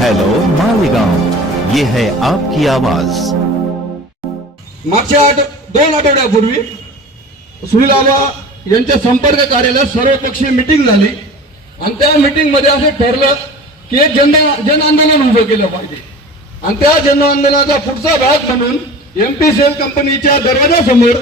Hello Malegaon ये है आपकी आवाज। मागच्या आठ दोन आठवड्यापूर्वी सुनील आबा यांच्या संपर्क कार्यालयात सर्वपक्षीय मिटिंग झाली. आणि त्या मिटिंगमध्ये असं ठरलं की एक जन जन आंदोलन उभं केलं पाहिजे. आणि त्या जन आंदोलनाचा पुढचा भाग म्हणून एमपी सेल कंपनीच्या दरवाजासमोर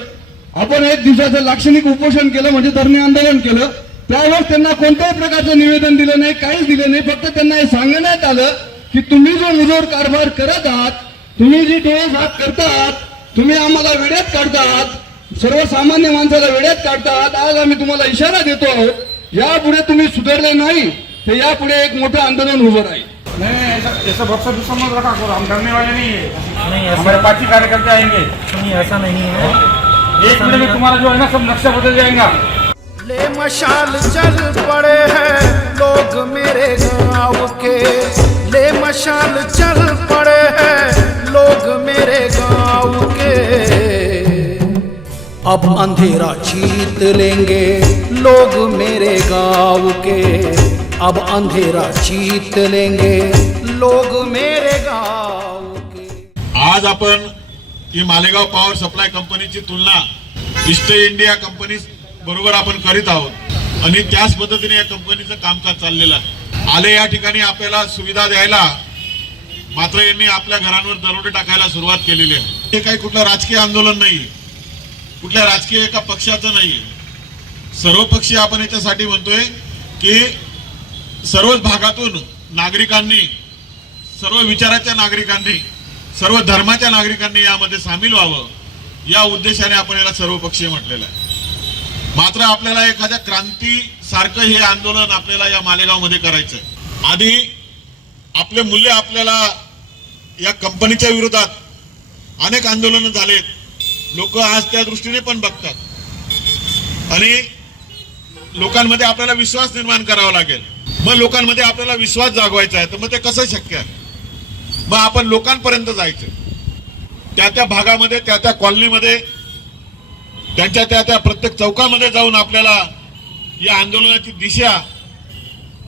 आपण एक दिवसाचं लाक्षणिक उपोषण केलं म्हणजे धरणे आंदोलन केलं. त्यावेळेस त्यांना कोणत्याही प्रकारचं निवेदन दिलं नाही काहीच दिलं नाही. फक्त त्यांना हे सांगण्यात आलं की तुम्ही जो मुजोर कारभार करत आहात तुम्ही जी डोळे साफ करतात तुम्ही आम्हाला वेड्यात काढतात सर्वसामान्य माणसाला वेड्यात काढतात आज आम्ही तुम्हाला इशारा देतो आहोत यापुढे तुम्ही सुधारले नाही तर यापुढे एक मोठं आंदोलन उभं राहील. नहीं ऐसा ऐसा भरोसा भी समझ रखा करो हम डरने वाले नहीं है नहीं हमारे पार्टी कार्यकर्ता आएंगे. नहीं ऐसा नहीं है. एक मिनट में तुम्हारा जो है ना सब नक्शा बदल जाएगा ले मशाल चल पड़े हैं लोग मेरे गांव के। ले मशाल चल पड़े हैं लोग मेरे गांव के। अब अंधेरा जीत लेंगे लोग मेरे गांव के। अब अंधेरा जीत लेंगे लोग मेरे गांव के। आज आपण ही मालेगाव पॉवर सप्लाय कंपनीची तुलना ईस्ट इंडिया कंपनी बरोबर आपण करीत आहोत. आणि त्याच पद्धतीने या कंपनीचं कामकाज चाललेलं आहे. आले या ठिकाणी आपल्याला सुविधा द्यायला मात्र यांनी आपल्या घरांवर दरोडे टाकायला सुरुवात केलेली आहे. हे काही कुठलं राजकीय आंदोलन नाही कुठल्या राजकीय एका पक्षाचं नाही सर्वपक्षीय आपण याच्यासाठी म्हणतोय की सर्वच भागातून नागरिकांनी सर्व विचाराच्या नागरिकांनी सर्व धर्माच्या नागरिकांनी यामध्ये सामील व्हावं या उद्देशाने आपण याला सर्वपक्षीय म्हटलेलं आहे. मात्र आपल्याला एखाद्या क्रांती सारखं हे आंदोलन आपल्याला या मालेगावमध्ये करायचं आहे आधी आपले मूल्य आपल्याला या कंपनीच्या विरोधात अनेक आंदोलनं झालेत. लोक आज त्या दृष्टीने पण बघतात. आणि लोकांमध्ये आपल्याला विश्वास निर्माण करावा लागेल. मग लोकांमध्ये आपल्याला विश्वास जागवायचा आहे तर मग ते कसं शक्य आहे? मग आपण लोकांपर्यंत जायचं. त्या त्या भागामध्ये त्या त्या कॉलनीमध्ये त्यांच्या त्या त्या प्रत्येक चौकामध्ये जाऊन आपल्याला या आंदोलनाची दिशा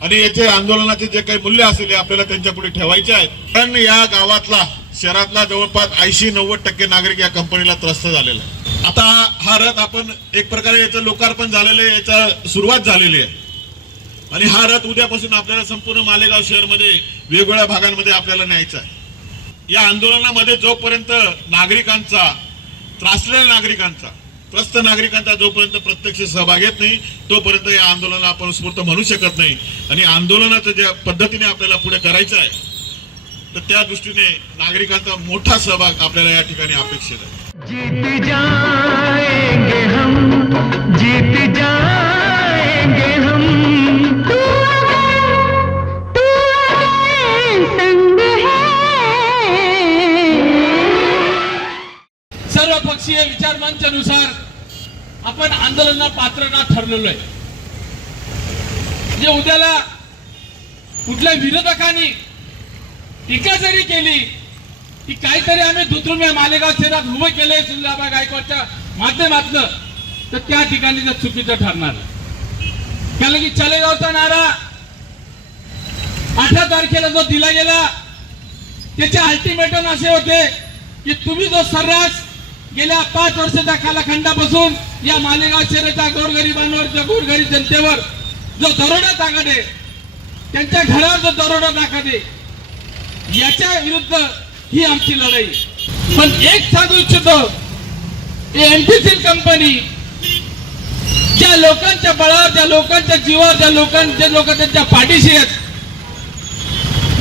आणि याचे आंदोलनाचे जे काही मूल्य असेल आपल्याला त्यांच्या पुढे ठेवायचे आहेत. पण या गावातला शहरातला जवळपास ऐंशी नव्वद टक्के नागरिक या कंपनीला त्रस्त झालेला आहे आता हा रथ आपण एक प्रकारे याचं लोकार्पण झालेलं आहे याचा सुरुवात झालेली आहे. आणि हा रथ उद्यापासून आपल्याला संपूर्ण मालेगाव शहरमध्ये वेगवेगळ्या भागांमध्ये आपल्याला न्यायचा आहे. या आंदोलनामध्ये जोपर्यंत नागरिकांचा त्रासलेल्या नागरिकांचा त्रस्त नागरिकांचा जोपर्यंत प्रत्यक्ष सहभाग येत नाही तोपर्यंत या आंदोलनाला आपण स्फूर्त म्हणू शकत नाही. आणि आंदोलनाचं ज्या पद्धतीने आपल्याला पुढे करायचं आहे तर त्या दृष्टीने नागरिकांचा मोठा सहभाग आपल्याला या ठिकाणी अपेक्षित आहे. जीत जाएंगे हम जीत जाएंगे राष्ट्रीय पक्षीय विचार मंचानुसार आपण आंदोलना ठरलेलो आहे. जे उद्याला कुठल्या विरोधकांनी टीका जरी केली की काहीतरी आम्ही धुतरुम्या मालेगाव शहरात उभं केलंय सुंदराबा गायकवाडच्या माध्यमातनं तर त्या ठिकाणी जर चुकीचं ठरणार. कारण की चलेगावचा नारा अठरा तारखेला जो दिला गेला त्याचे अल्टिमेटम असे होते की तुम्ही जो सर्रास गेल्या पाच वर्षाच्या कालखंडापासून या मालेगाव शहराच्या गोरगरिबांवर त्या गोरगरीब जनतेवर जो दरोडा टाकते त्यांच्या घरावर जो दरोडा टाकते याच्या विरुद्ध ही आमची लढाई. पण एक सांगू इच्छितो एमटीसी कंपनी ज्या लोकांच्या बळावर ज्या लोकांच्या जीवावर ज्या लोकांच्या लोक त्यांच्या पाठीशी आहेत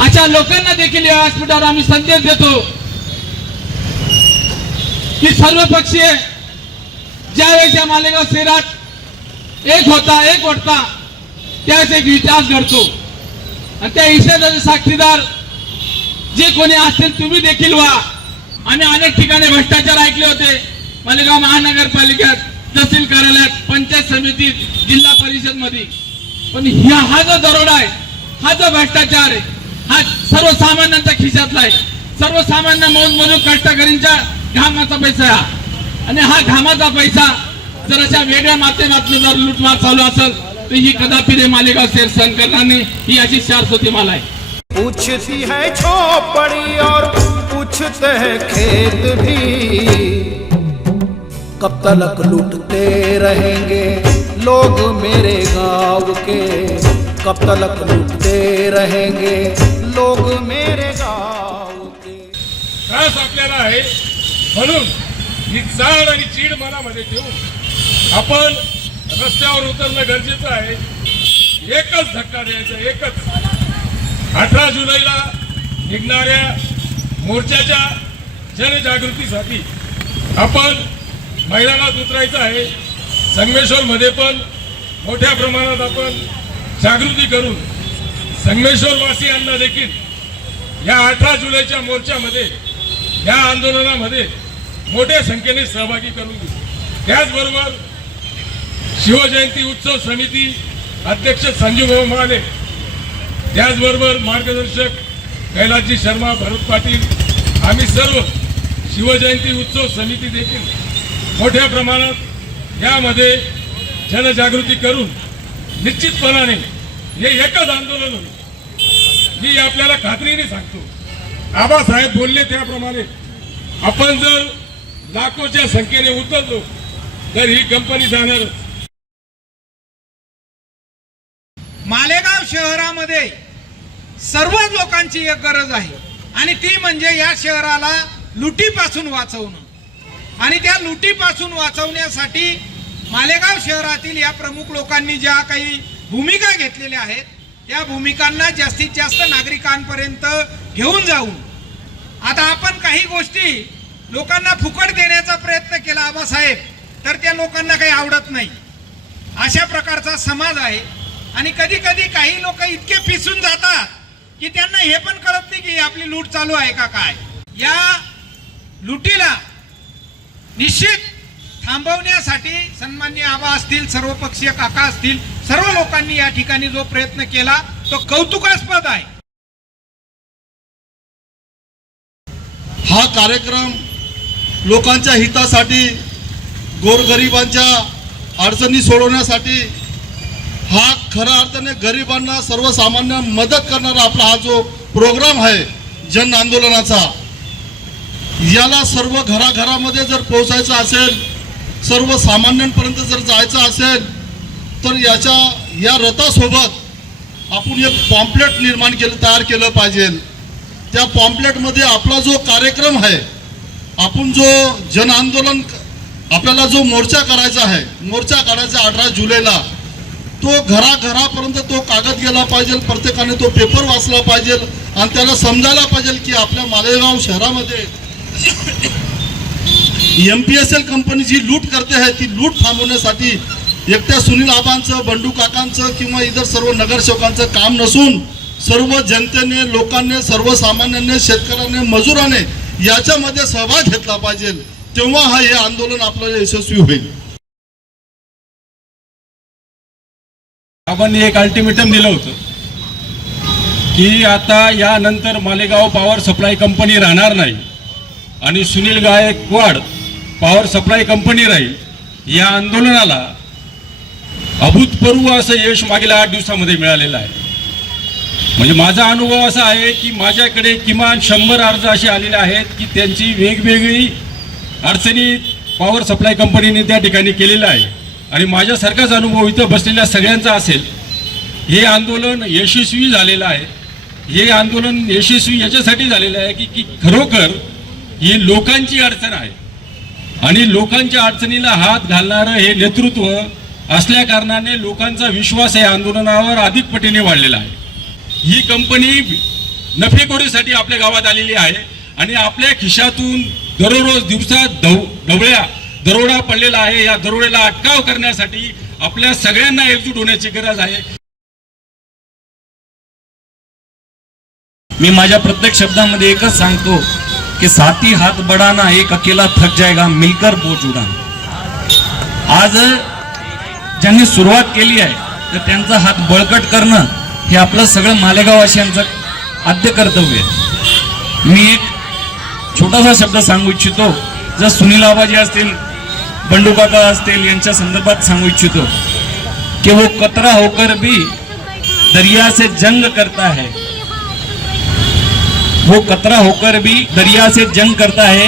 अशा लोकांना देखील या व्यासपीठावर आम्ही संदेश देतो. की सर्व पक्षीय ज्यावेळेस या मालेगाव शहरात एक होता एक वाटता त्यावेळेस एक विकास घडतो. आणि त्या विषयाचे साक्षीदार जे कोणी असतील तुम्ही देखील व्हा. आम्ही अनेक ठिकाणी भ्रष्टाचार ऐकले होते. मालेगाव महानगरपालिकेत तहसील कार्यालयात पंचायत समितीत जिल्हा परिषदमध्ये पण ह्या हा जो दरोडा आहे हा जो भ्रष्टाचार आहे हा सर्वसामान्यांच्या खिशातला आहे. सर्वसामान्य मोजमजूर कष्टकरींच्या घामाचा पैसा. हा. आणि हा घामाचा पैसा जर अशा वेगळ्या माध्यमातून जर लुटमार चालू असेल तर ही कदापि रे मालेगाव सहन करणार नाही ही अशी शार होती मला आहे. पूछती है झोपड़ी और पूछते हैं खेत भी। कब तलक लूटते रहेंगे लोग मेरे गांव के। कब तलक लूटते रहेंगे लोग मेरे गांव के। आपल्याला आहे. म्हणून ही जाण आणि चीड मनामध्ये ठेवून आपण रस्त्यावर उतरणं गरजेचं आहे. एकच धक्का द्यायचा एकच. अठरा जुलैला निघणाऱ्या मोर्चाच्या जनजागृतीसाठी आपण मैदानात उतरायचं आहे. संगमेश्वरमध्ये पण मोठ्या प्रमाणात आपण जागृती करून संगमेश्वरवासियांना देखील या अठरा जुलैच्या मोर्चामध्ये या आंदोलनामध्ये मोठ्या संख्येने सहभागी करून घेऊ त्याचबरोबर शिवजयंती उत्सव समिती अध्यक्ष संजीवभाऊ महाले त्याचबरोबर मार्गदर्शक कैलासजी शर्मा भरत पाटील आम्ही सर्व शिवजयंती उत्सव समिती देखील मोठ्या प्रमाणात यामध्ये जनजागृती करून निश्चितपणाने हे एकच आंदोलन होईल. मी आपल्याला खात्रीने सांगतो. आबासाहेब बोलले त्याप्रमाणे. आपण जर लाखोच्या संख्येने उतरलो तर ही कंपनी जाणार. मालेगाव शहरामध्ये सर्वच लोकांची एक गरज आहे. आणि ती म्हणजे या शहराला लुटीपासून वाचवणं. आणि त्या लुटीपासून वाचवण्यासाठी मालेगाव शहरातील या प्रमुख लोकांनी ज्या काही भूमिका घेतलेल्या आहेत त्या भूमिकांना जास्तीत जास्त नागरिकांपर्यंत घेऊन जाऊन आता आपण काही गोष्टी लोकांना फुकट देण्याचा प्रयत्न केला आबासाहेब. तर त्या लोकांना काही आवडत नाही. अशा प्रकारचा समाज आहे. आणि कधी कधी काही लोक इतके पिसून जातात की त्यांना हे पण कळत नाही की आपली लूट चालू आहे का काय. या लुटीला निश्चित थांबवण्यासाठी सन्मान्य आबा असतील सर्व पक्षीय काका असतील सर्व लोकांनी या ठिकाणी जो प्रयत्न केला तो कौतुकास्पद आहे. हा कार्यक्रम लोकांच्या हितासाठी गोरगरिबांच्या अडचणी सोडवण्यासाठी हा खऱ्या अर्थाने गरिबांना सर्वसामान्य मदत करणारा आपला हा जो प्रोग्राम आहे जन आंदोलनाचा याला सर्व घराघरामध्ये जर पोहोचायचं असेल सर्वसामान्यांपर्यंत जर जायचं असेल तर याच्या या रथासोबत आपण एक पॉम्पलेट निर्माण केलं तयार केलं पाहिजे. त्या पॉम्पलेटमध्ये आपला जो कार्यक्रम आहे आपण जो जन आंदोलन आपल्याला जो मोर्चा करायचा आहे मोर्चा काढायचा अठरा जुलैला तो घराघरापर्यंत तो कागद गेला पाहिजे प्रत्येकाने तो पेपर वाचला पाहिजे आणि त्याला समजायला पाहिजे की आपल्या मालेगाव शहरामध्ये M P S L company जी लूट करते आहे ती लूट थांबवण्यासाठी एकट्या सुनील आबांचं बंडू काकांचं किंवा इतर सर्व नगरसेवकांचं काम नसून सर्व जनतेने लोकांनी सर्वसामान्यांनी शेतकऱ्याने मजुराने याच्यामध्ये सहभाग घेतला पाहिजे. तेव्हा हा हे आंदोलन आपल्याला यशस्वी होईल. आपण एक अल्टिमेटम दिलं होतं की आता यानंतर मालेगाव पॉवर सप्लाय कंपनी राहणार नाही आणि Sunil Gaikwad power supply company राहील या आंदोलनाला अभूतपूर्व असं यश मागील आठ दिवसामध्ये मिळालेलं आहे. म्हणजे माझा अनुभव असा आहे की माझ्याकडे किमान शंभर अर्ज असे आलेले आहेत की त्यांची वेगवेगळी अडचणी पॉवर सप्लाय कंपनीने त्या ठिकाणी केलेला आहे आणि माझ्यासारखाच अनुभव इथं बसलेल्या सगळ्यांचा असेल हे आंदोलन यशस्वी झालेलं आहे. हे आंदोलन यशस्वी याच्यासाठी झालेलं आहे की की खरोखर ही लोकांची अडचण आहे. आणि लोकांच्या अडचणीला हात घालणारं हे नेतृत्व असल्या कारणाने लोकांचा विश्वास या आंदोलनावर अधिक पटीने वाढलेला आहे. ही कंपनी नफेखोरीसाठी आपल्या गावात आलेली आहे. आणि आपल्या खिशातून दररोज दिवसात दव ढवळ्या दरोडा पडलेला आहे. या दरोड्याला अटकाव करण्यासाठी आपल्या सगळ्यांना एकजूट होण्याची गरज आहे. मी माझ्या प्रत्येक शब्दामध्ये एकच सांगतो की साथी हात बडाना एक अकेला थक जायगा मिलकर बोच उडाना. आज ज्यांनी सुरुवात केली आहे तर त्यांचा हात बळकट करणं हे आपलं सगळं मालेगाववासियांचं आद्य कर्तव्य आहे. मी एक छोटासा शब्द सांगू इच्छितो. जर सुनील आबाजी असतील बंडूकाका असतील यांच्या संदर्भात सांगू इच्छितो. की वो कतरा होकर भी दरिया से जंग करता है. वो कतरा होकर भी दरिया से जंग करता है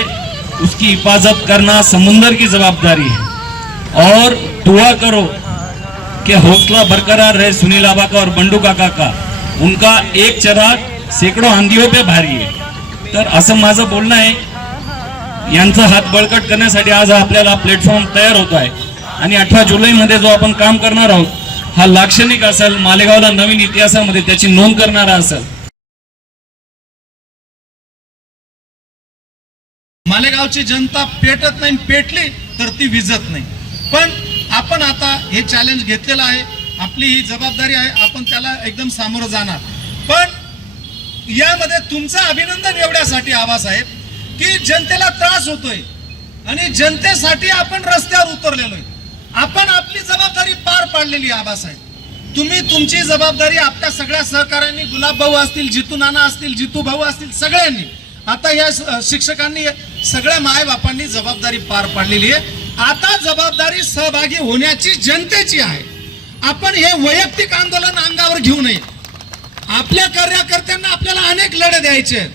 उसकी हिफाजत करना समुंदर की जवाबदारी है. और दुआ करो कि हौसला बरकरार रहे सुनील आबा का और बंडू काका का। उनका एक चराग शेकडो आंधियों पे भारी आहे तर असं माझं बोलणं आहे यांचा हात बळकट करण्यासाठी आज आपल्याला प्लॅटफॉर्म तयार होतो आहे. आणि अठरा जुलैमध्ये जो आपण काम करणार आहोत हा लाक्षणिक असेल मालेगावला नवीन इतिहासामध्ये त्याची नोंद करणारा असेल. मालेगावची जनता पेटत नाही पेटली तर ती विजत नाही. पण आपण आता हे चॅलेंज घेतलेलं आहे. आपली ही जबाबदारी आहे. आपण त्याला एकदम सामोरं जाणार. पण यामध्ये तुमचं अभिनंदन एवढ्यासाठी आवाज आहे की जनतेला त्रास होतोय. आणि जनतेसाठी आपण रस्त्यावर उतरलेलो आहे. आपण आपली जबाबदारी पार पाडलेली आहे आबासाहेब. तुम्ही तुमची जबाबदारी आपल्या सगळ्या सहकाऱ्यांनी गुलाब भाऊ असतील जितू नाना असतील जितू भाऊ असतील सगळ्यांनी आता या शिक्षकांनी सगळ्या मायबापांनी जबाबदारी पार पाडलेली आहे. आता जबाबदारी सहभागी होण्याची जनतेची आहे. आपण हे वैयक्तिक आंदोलन अंगावर घेऊ नये. आपल्या कार्यकर्त्यांना आपल्याला अनेक लढे द्यायचे आहेत.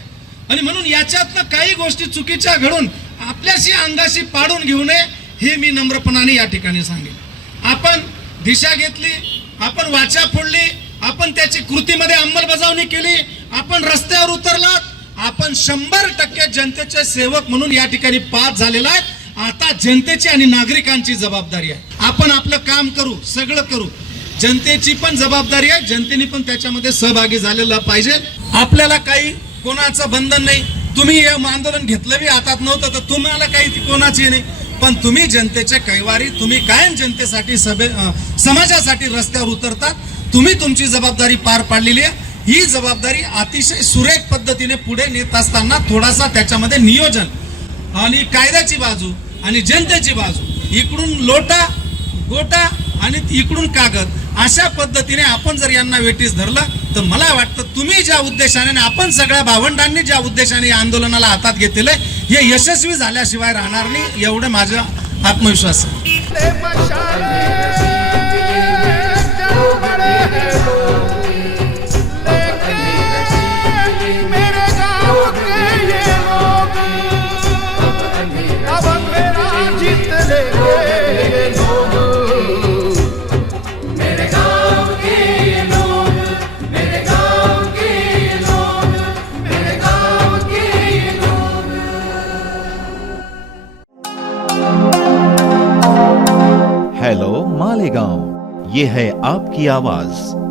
आणि म्हणून याच्यातनं काही गोष्टी चुकीच्या घडून आपल्याशी अंगाशी पाडून घेऊ नये हे मी नम्रपणाने या ठिकाणी सांगेन. आपण दिशा घेतली आपण वाचा फोडली आपण त्याची कृतीमध्ये अंमलबजावणी केली आपण रस्त्यावर उतरलात आपण शंभर टक्के जनतेचे सेवक म्हणून या ठिकाणी पास झालेला आहे. आता जनतेची आणि नागरिकांची जबाबदारी आहे. आपण आपलं काम करू सगळं करू. जनतेची पण जबाबदारी आहे जनतेने पण त्याच्यामध्ये सहभागी झालेला पाहिजे. आपल्याला काही कोणाचं बंधन नाही. तुम्ही हे आंदोलन घेतलं बी हातात नव्हतं तर तुम्हाला काही ती कोणाची नाही. पण तुम्ही जनतेचे कैवारी तुम्ही कायम जनतेसाठी सभे समाजासाठी रस्त्यावर उतरतात. तुम्ही तुमची जबाबदारी पार पाडलेली आहे. ही जबाबदारी अतिशय सुरेख पद्धतीने पुढे नेत असताना थोडासा त्याच्यामध्ये नियोजन आणि कायद्याची बाजू आणि जनतेची बाजू. इकडून लोटा गोटा आणि इकडून कागद. अशा पद्धतीने आपण जर यांना वेटीस धरलं तर मला वाटतं तुम्ही ज्या उद्देशाने आपण सगळ्या भावंडांनी ज्या उद्देशाने या आंदोलनाला हातात घेतलेलं आहे हे यशस्वी झाल्याशिवाय राहणार नाही एवढं माझा आत्मविश्वास आहे. आपकी आवाज